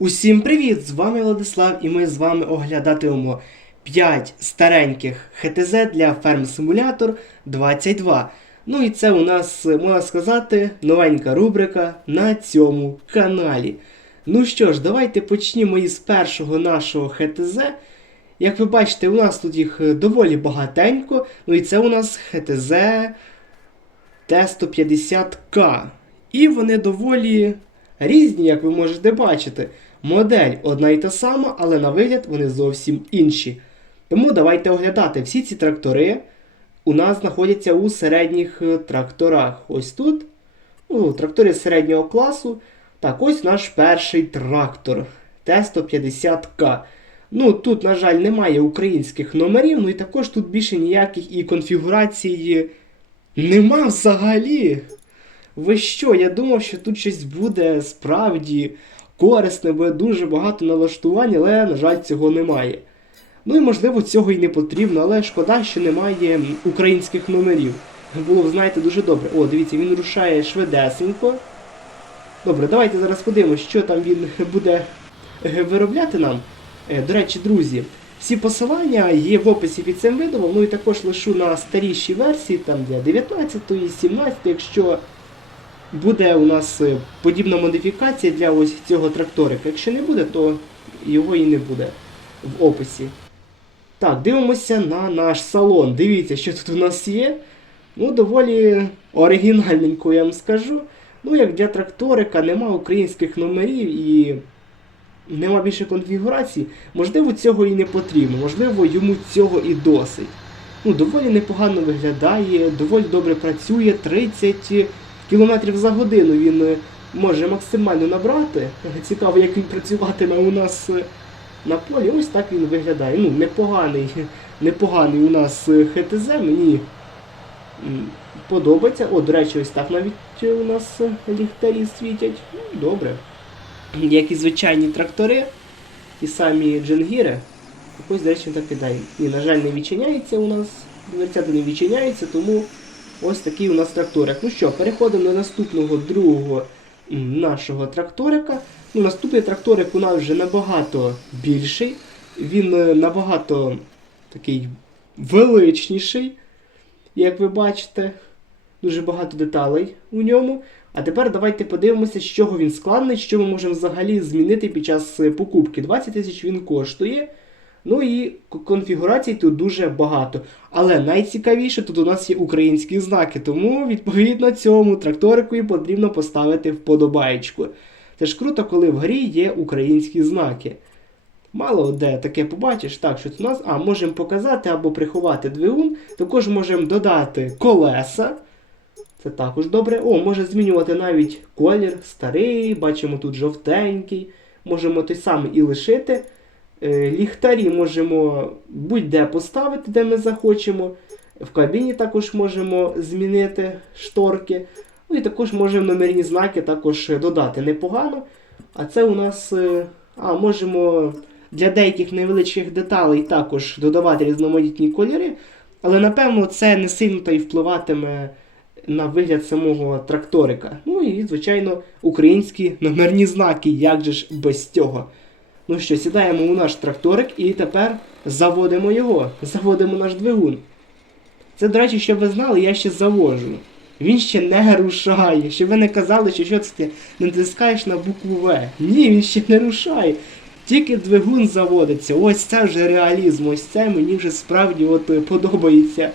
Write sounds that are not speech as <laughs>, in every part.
Усім привіт! З вами Владислав і ми з вами оглядатимемо 5 стареньких ХТЗ для Farm Simulator 22. Ну і це у нас, можна сказати, новенька рубрика на цьому каналі. Ну що ж, давайте почнімо із першого нашого ХТЗ. Як ви бачите, у нас тут їх доволі багатенько. Ну і це у нас ХТЗ Т-150К. І вони доволі різні, як ви можете бачити. Модель одна і та сама, але на вигляд вони зовсім інші. Тому давайте оглядати. Всі ці трактори у нас знаходяться у середніх е, тракторах. Ось тут. Ну, трактори середнього класу. Так, ось наш перший трактор Т-150К. Ну, тут, на жаль, немає українських номерів, ну і також тут більше ніяких і конфігурацій нема взагалі. Ви що? Я думав, що тут щось буде справді корисне, буде дуже багато налаштувань, але, на жаль, цього немає. Ну і можливо цього і не потрібно, але шкода, що немає українських номерів. Було б, знаєте, дуже добре. О, дивіться, він рушає швидесенько. Добре, давайте зараз подивимося, що там він буде виробляти нам. Е, До речі, друзі, всі посилання є в описі під цим відео, ну і також лишу на старіші версії, там для 19, 17, якщо буде у нас е, подібна модифікація для ось цього тракторика. Якщо не буде, то його і не буде в описі. Так, дивимося на наш салон. Дивіться, що тут у нас є. Ну, доволі оригінальненько, я вам скажу. Ну, як для тракторика, нема українських номерів і нема більше конфігурацій. Можливо, цього і не потрібно, можливо, йому цього і досить. Ну, доволі непогано виглядає, доволі добре працює. 30 км за годину він е, може максимально набрати. Цікаво, як він працюватиме у нас е, на полі. Ось так він виглядає. Ну, непоганий, непоганий у нас е, ХТЗ. Мені подобається. О, до речі, ось так навіть у нас ліхтарі світять. Ну, Добре. Як і звичайні трактори, ті самі дженгіри. Ось, до речі, так кидає. Ні, на жаль, не відчиняється у нас. Дверцята не відчиняється, тому ось такий у нас тракторик. Ну що, переходимо до наступного другого нашого тракторика. Ну, наступний тракторик у нас вже набагато більший. Він е, набагато такий величніший, як ви бачите. Дуже багато деталей у ньому. А тепер давайте подивимося, з чого він складний, що ми можемо взагалі змінити під час е, покупки. 20 тисяч він коштує. Ну і конфігурацій тут дуже багато. Але найцікавіше тут у нас є українські знаки, тому відповідно цьому тракторику і потрібно поставити вподобаєчку. Це ж круто, коли в грі є українські знаки. Мало де таке побачиш, так, що у нас. А, можемо показати або приховати двигун. Також можемо додати колеса. Це також добре. О, може змінювати навіть колір, старий, бачимо тут жовтенький. Можемо той самий і лишити. Е, Ліхтарі можемо будь-де поставити, де ми захочемо. В кабіні також можемо змінити шторки. Ну і також можемо номерні знаки також додати непогано. А це у нас. е, А, можемо для деяких невеличких деталей також додавати різноманітні кольори. Але напевно це не сильно та й впливатиме на вигляд самого тракторика. Ну і, звичайно, українські номерні знаки, як же ж без цього. Ну що, сідаємо у наш тракторик і тепер заводимо його. Заводимо наш двигун. Це, до речі, щоб ви знали, я ще завожу. Він ще не рушає. Щоб ви не казали, що що це ти натискаєш на букву В. Ні, він ще не рушає. Тільки двигун заводиться. Ось це вже реалізм. Ось це мені вже справді от е, подобається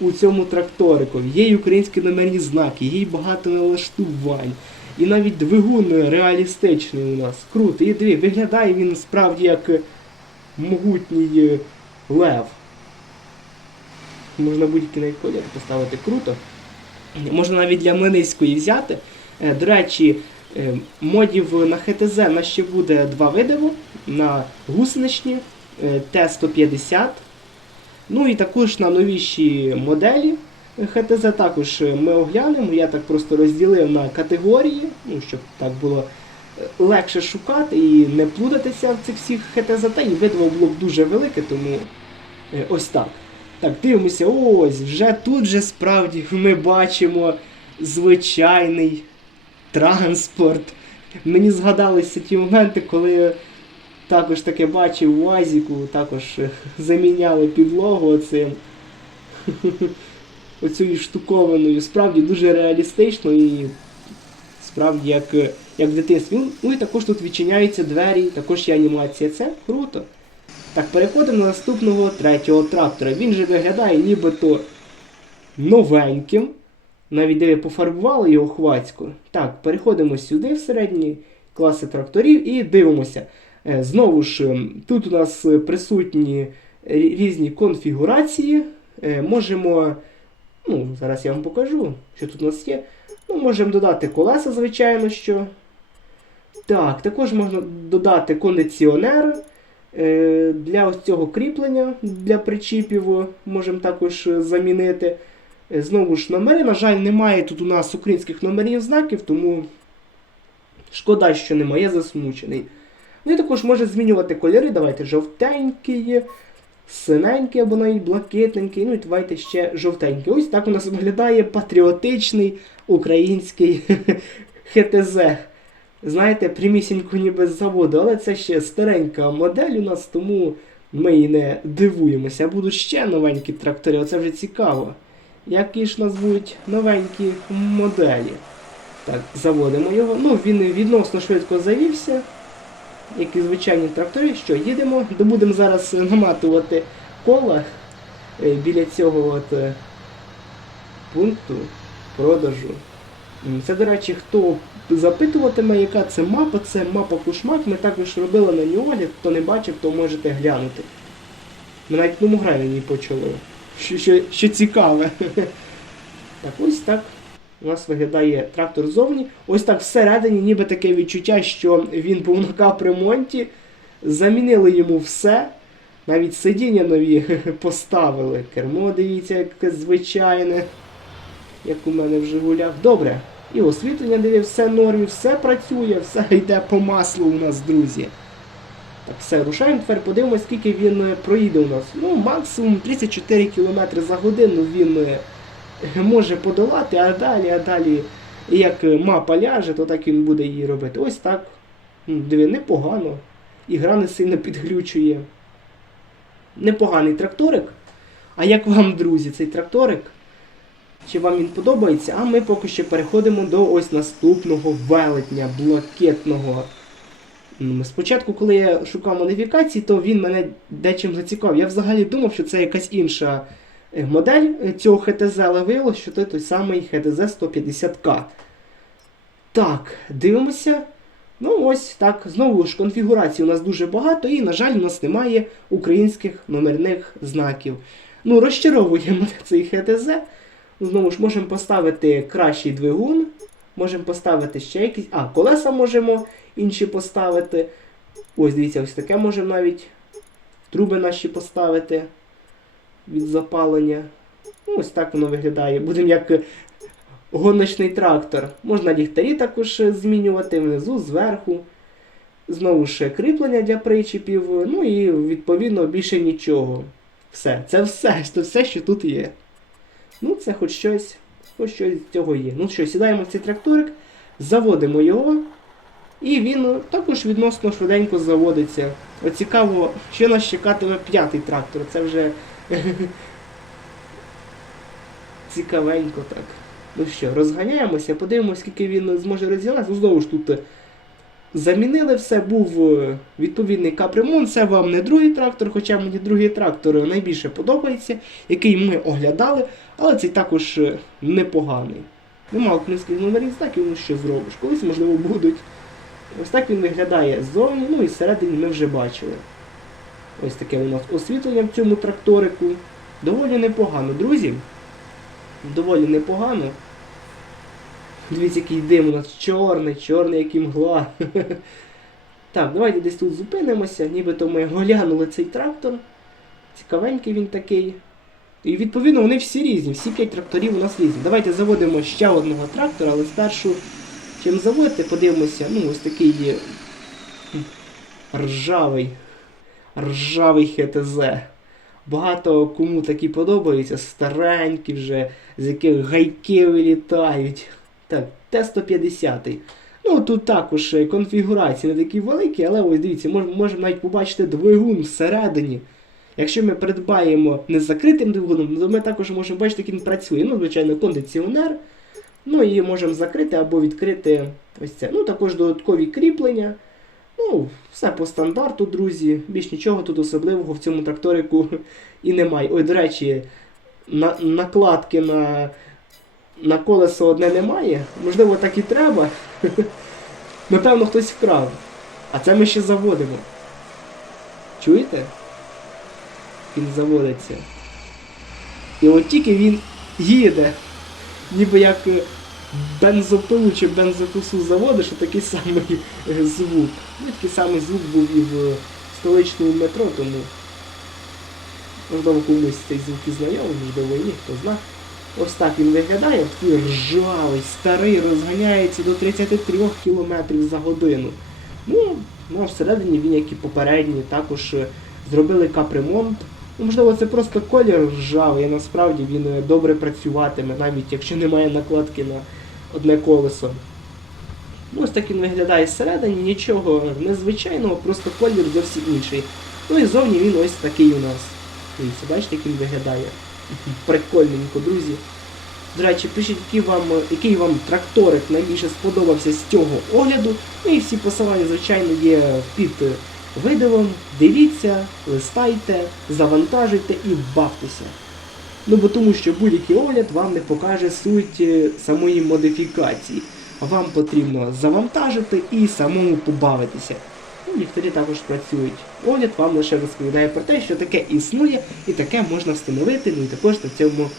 у цьому тракторику. Є й українські номерні знаки, є й багато налаштувань. І навіть двигун реалістичний у нас. Круто. І диви, виглядає він справді як е, могутній е, лев. Можна будь-який навіть колір поставити круто. Можна навіть для Млинської взяти. Е, До речі, модів на ХТЗ на ще буде два видиво. На гусеничні е, Т-150. Ну і також на новіші моделі ХТЗ також е, ми оглянемо. Я так просто розділив на категорії, ну, щоб так було е, легше шукати і не плутатися в цих всіх ХТЗ. Та і видиво було б дуже велике, тому е, ось так. Так, дивимося, ось, вже тут же справді ми бачимо звичайний транспорт. Мені згадалися ті моменти, коли також таке бачив у Азіку, також заміняли підлогу оцим. <laughs> Оцією штуковиною. Справді дуже реалістично і справді як, е, як в. Ну, і також тут відчиняються двері, також є анімація. Це круто. Так, переходимо до наступного третього трактора. Він же виглядає нібито новеньким. Навіть де пофарбували його хвацько. Так, переходимо сюди в середні класи тракторів і дивимося. Е, Знову ж, ем, тут у нас присутні різні конфігурації. Е, Можемо, ну, зараз я вам покажу, що тут у нас є. Ну, можемо додати колеса, звичайно, що. Так, також можна додати кондиціонер. Е, Для ось цього кріплення для причіпів можемо також замінити. Е, Знову ж номери. На жаль, немає тут у нас українських номерів знаків, тому шкода, що немає, засмучений. Ну і також може змінювати кольори. Давайте жовтенький, синенький або навіть блакитненький. Ну і давайте ще жовтенький. Ось так у нас виглядає патріотичний український <laughs> ХТЗ. Знаєте, прямісінько ніби з заводу, але це ще старенька модель у нас, тому ми і не дивуємося. Будуть ще новенькі трактори, оце вже цікаво. Які ж назвуть новенькі моделі. Так, заводимо його. Ну, він відносно швидко завівся. Як і звичайні трактори. Що, їдемо, добудемо зараз наматувати кола е, біля цього от, е, пункту продажу. Це, до речі, хто запитуватиме, яка це мапа, це мапа Кушмак. Ми також робили на огляд, хто не бачив, то можете глянути. Ми навіть ну, граю на ній почали. Що, що, що цікаве. <laughs> Так, ось так. У нас виглядає трактор ззовні. Ось так всередині, ніби таке відчуття, що він був на капремонті. Замінили йому все. Навіть сидіння нові <laughs> поставили. Кермо, дивіться, яке звичайне, як у мене в Жигулях. Добре. І освітлення диві, все нормі, все працює, все <laughs> йде по маслу у нас, друзі. Так, все, рушаємо. Тепер подивимось, скільки він е, проїде у нас. Ну, максимум 34 км за годину він е, може подолати, а далі, а далі, як мапа ляже, то так він буде її робити. Ось так. Диви, непогано. І гра не сильно підглючує. Непоганий тракторик. А як вам, друзі, цей тракторик? Чи вам він подобається? А ми поки що переходимо до ось наступного велетня блакитного. Спочатку, коли я шукав модифікації, то він мене дечим зацікавив. Я взагалі думав, що це якась інша модель е, цього ХТЗ, але виявилося, що це той самий ХТЗ 150К. Так, дивимося. Ну ось так, знову ж конфігурацій у нас дуже багато, і, на жаль, у нас немає українських номерних знаків. Ну, розчаровує мене <laughs> цей ХТЗ. Знову ж можемо поставити кращий двигун, можемо поставити ще якісь. А, колеса можемо інші поставити. Ось, дивіться, ось таке можемо навіть труби наші поставити від запалення. Ну, ось так воно виглядає. Будемо як е, гоночний трактор. Можна ліхтарі також е, змінювати внизу, зверху. Знову ж кріплення для причіпів. Ну і відповідно більше нічого. Все. Це все, це все, що тут є. Ну, це хоч щось, хоч щось з цього є. Ну що, сідаємо в цей тракторик, заводимо його, і він е, також відносно швиденько заводиться. От цікаво, що нас чекатиме п'ятий трактор. Це вже <laughs> цікавенько так. Ну що, розганяємося, подивимося, скільки він зможе розігнатися. Ну, знову ж тут е, замінили все, був е, відповідний капремонт. Це вам не другий трактор, хоча мені другий трактор найбільше подобається, який ми оглядали, але цей також е, непоганий. Нема українських номерів знаків, ну що зробиш. Колись, можливо, будуть. Ось так він виглядає ззовні, ну і зсередині ми вже бачили. Ось таке у нас освітлення в цьому тракторику. Доволі непогано, друзі. Доволі непогано. Дивіться, який дим у нас чорний, чорний, як і мгла. <laughs> Так, давайте десь тут зупинимося, нібито ми оглянули цей трактор. Цікавенький він такий. І відповідно вони всі різні, всі п'ять тракторів у нас різні. Давайте заводимо ще одного трактора, але спершу, чим заводити, подивимося, ну ось такий є ржавий, ржавий ХТЗ. Багато кому такі подобаються, старенькі вже, з яких гайки вилітають. Так, Т-150. Ну, тут також е, конфігурації не такі великі, але ось дивіться, мож- можемо навіть побачити двигун всередині. Якщо ми придбаємо не закритим двигуном, то ми також можемо бачити, як він працює. Ну, звичайно, кондиціонер. Ну і можемо закрити або відкрити ось це. Ну, також додаткові кріплення. Ну, все по стандарту, друзі. Більш нічого тут особливого в цьому тракторику і немає. Ой, до речі, на, накладки на, на колесо одне немає. Можливо, так і треба. <laughs> Напевно, хтось вкрав. А це ми ще заводимо. Чуєте? Він заводиться. І от тільки він їде. Ніби як е, бензопилу чи бензокосу заводиш, а такий самий е, звук. Ну, такий самий звук був і в столичному метро, тому можливо комусь цей звук і знайомий, можливо ні, хто зна. Ось так він виглядає, такий ржавий, старий, розганяється до 33 км за годину. Ну, ну а всередині він, як і попередній, також е, зробили капремонт. Ну, можливо, це просто колір ржавий, а насправді він е, добре працюватиме, навіть якщо немає накладки на одне колесо. Ну, ось так він виглядає зсередині, нічого незвичайного, просто колір зовсім інший. Ну і зовні він ось такий у нас. Дивіться, бачите, як він виглядає. Прикольненько, друзі. До речі, пишіть, який вам, який вам тракторик найбільше сподобався з цього огляду. Ну і всі посилання, звичайно, є під видивом. Дивіться, листайте, завантажуйте і бавтеся. Ну бо тому що будь-який огляд вам не покаже суть е, самої модифікації. Вам потрібно завантажити і самому побавитися. Ну, ліхтарі також працюють. Огляд вам лише розповідає про те, що таке існує і таке можна встановити, ну і також на цьому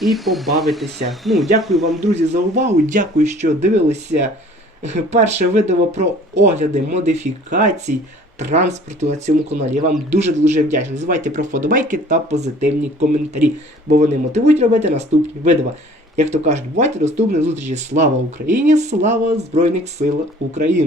і побавитися. Ну, дякую вам, друзі, за увагу. Дякую, що дивилися е, перше відео про огляди модифікацій транспорту на цьому каналі. Я вам дуже-дуже вдячний. Забувайте про вподобайки та позитивні коментарі, бо вони мотивують робити наступні відео. Як то кажуть, бувайте доступні зустрічі. Слава Україні! Слава Збройних сил України!